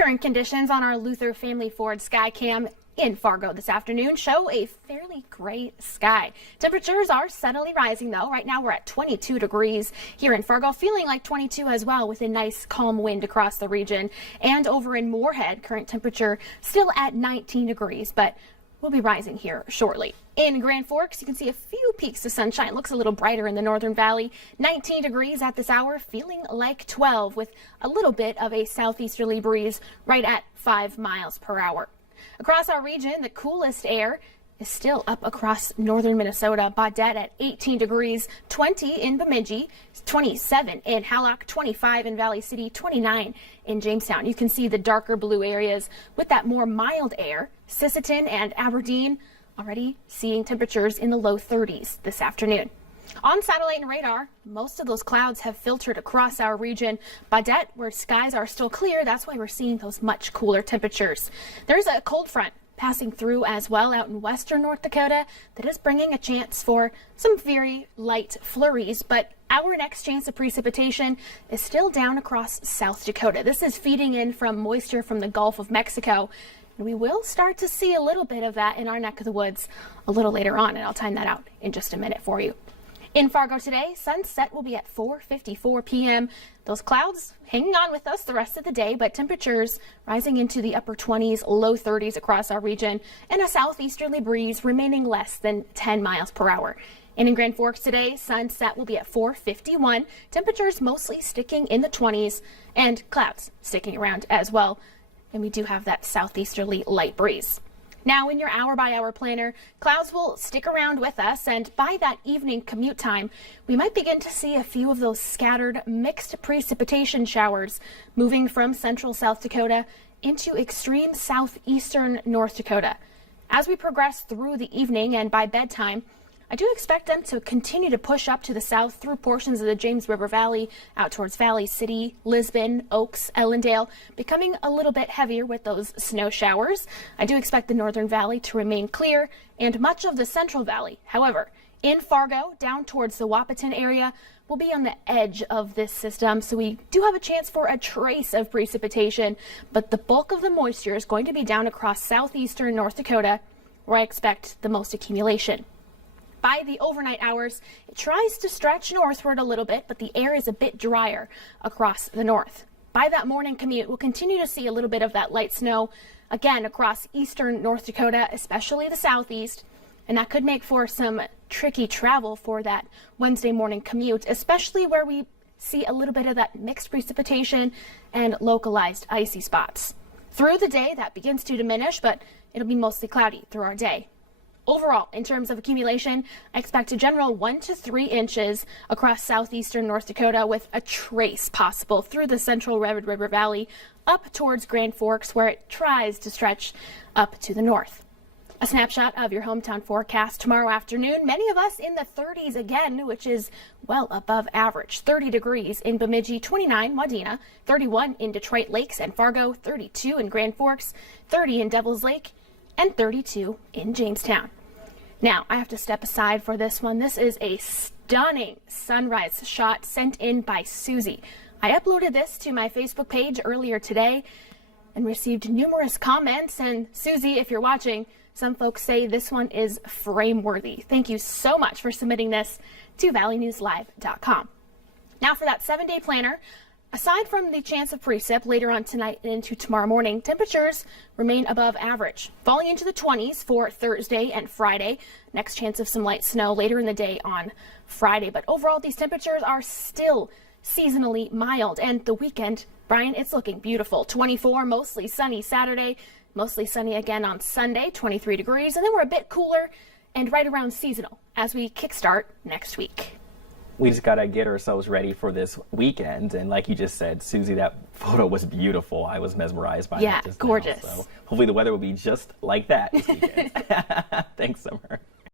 Current conditions on our Luther Family Ford Skycam in Fargo this afternoon show a fairly gray sky. Temperatures are steadily rising though. Right now we're at 22 degrees here in Fargo, feeling like 22 as well with a nice calm wind across the region. And over in Moorhead, current temperature still at 19 degrees, but we'll be rising here shortly. In Grand Forks, you can see a few peaks of sunshine. It looks a little brighter in the Northern Valley. 19 degrees at this hour, feeling like 12 with a little bit of a southeasterly breeze right at 5 miles per hour. Across our region, the coolest air is still up across northern Minnesota. Baudette at 18 degrees, 20 in Bemidji, 27 in Hallock, 25 in Valley City, 29 in Jamestown. You can see the darker blue areas with that more mild air. Sisseton and Aberdeen already seeing temperatures in the low 30s this afternoon. On satellite and radar, most of those clouds have filtered across our region. Baudette, where skies are still clear, that's why we're seeing those much cooler temperatures. There's a cold front passing through as well out in western North Dakota that is bringing a chance for some very light flurries, but our next chance of precipitation is still down across South Dakota. This is feeding in from moisture from the Gulf of Mexico. We will start to see a little bit of that in our neck of the woods a little later on, and I'll time that out in just a minute for you. In Fargo today, sunset will be at 4:54 p.m. Those clouds hanging on with us the rest of the day, but temperatures rising into the upper 20s, low 30s across our region, and a southeasterly breeze remaining less than 10 miles per hour. And in Grand Forks today, sunset will be at 4:51. Temperatures mostly sticking in the 20s and clouds sticking around as well. And we do have that southeasterly light breeze. Now in your hour-by-hour planner, clouds will stick around with us, and by that evening commute time, we might begin to see a few of those scattered mixed precipitation showers moving from central South Dakota into extreme southeastern North Dakota. As we progress through the evening and by bedtime, I do expect them to continue to push up to the south through portions of the James River Valley, out towards Valley City, Lisbon, Oaks, Ellendale, becoming a little bit heavier with those snow showers. I do expect the Northern Valley to remain clear and much of the Central Valley. However, in Fargo, down towards the Wahpeton area, we'll be on the edge of this system, so we do have a chance for a trace of precipitation, but the bulk of the moisture is going to be down across southeastern North Dakota, where I expect the most accumulation. By the overnight hours, it tries to stretch northward a little bit, but the air is a bit drier across the north. By that morning commute, we'll continue to see a little bit of that light snow again across eastern North Dakota, especially the southeast, and that could make for some tricky travel for that Wednesday morning commute, especially where we see a little bit of that mixed precipitation and localized icy spots. Through the day, that begins to diminish, but it'll be mostly cloudy through our day. Overall, in terms of accumulation, I expect a general 1 to 3 inches across southeastern North Dakota with a trace possible through the central Red River Valley up towards Grand Forks, where it tries to stretch up to the north. A snapshot of your hometown forecast tomorrow afternoon. Many of us in the 30s again, which is well above average. 30 degrees in Bemidji, 29 Wadena, 31 in Detroit Lakes and Fargo, 32 in Grand Forks, 30 in Devil's Lake, and 32 in Jamestown. Now, I have to step aside for this one. This is a stunning sunrise shot sent in by Susie. I uploaded this to my Facebook page earlier today and received numerous comments. And Susie, if you're watching, some folks say this one is frame-worthy. Thank you so much for submitting this to valleynewslive.com. Now for that 7-day planner. Aside from the chance of precip later on tonight and into tomorrow morning, temperatures remain above average, falling into the 20s for Thursday and Friday. Next chance of some light snow later in the day on Friday. But overall, these temperatures are still seasonally mild. And the weekend, Brian, it's looking beautiful. 24, mostly sunny Saturday, mostly sunny again on Sunday, 23 degrees. And then we're a bit cooler and right around seasonal as we kickstart next week. We just got to get ourselves ready for this weekend. And like you just said, Susie, that photo was beautiful. I was mesmerized by that just gorgeous. now. So hopefully the weather will be just like that this weekend. Thanks, Summer.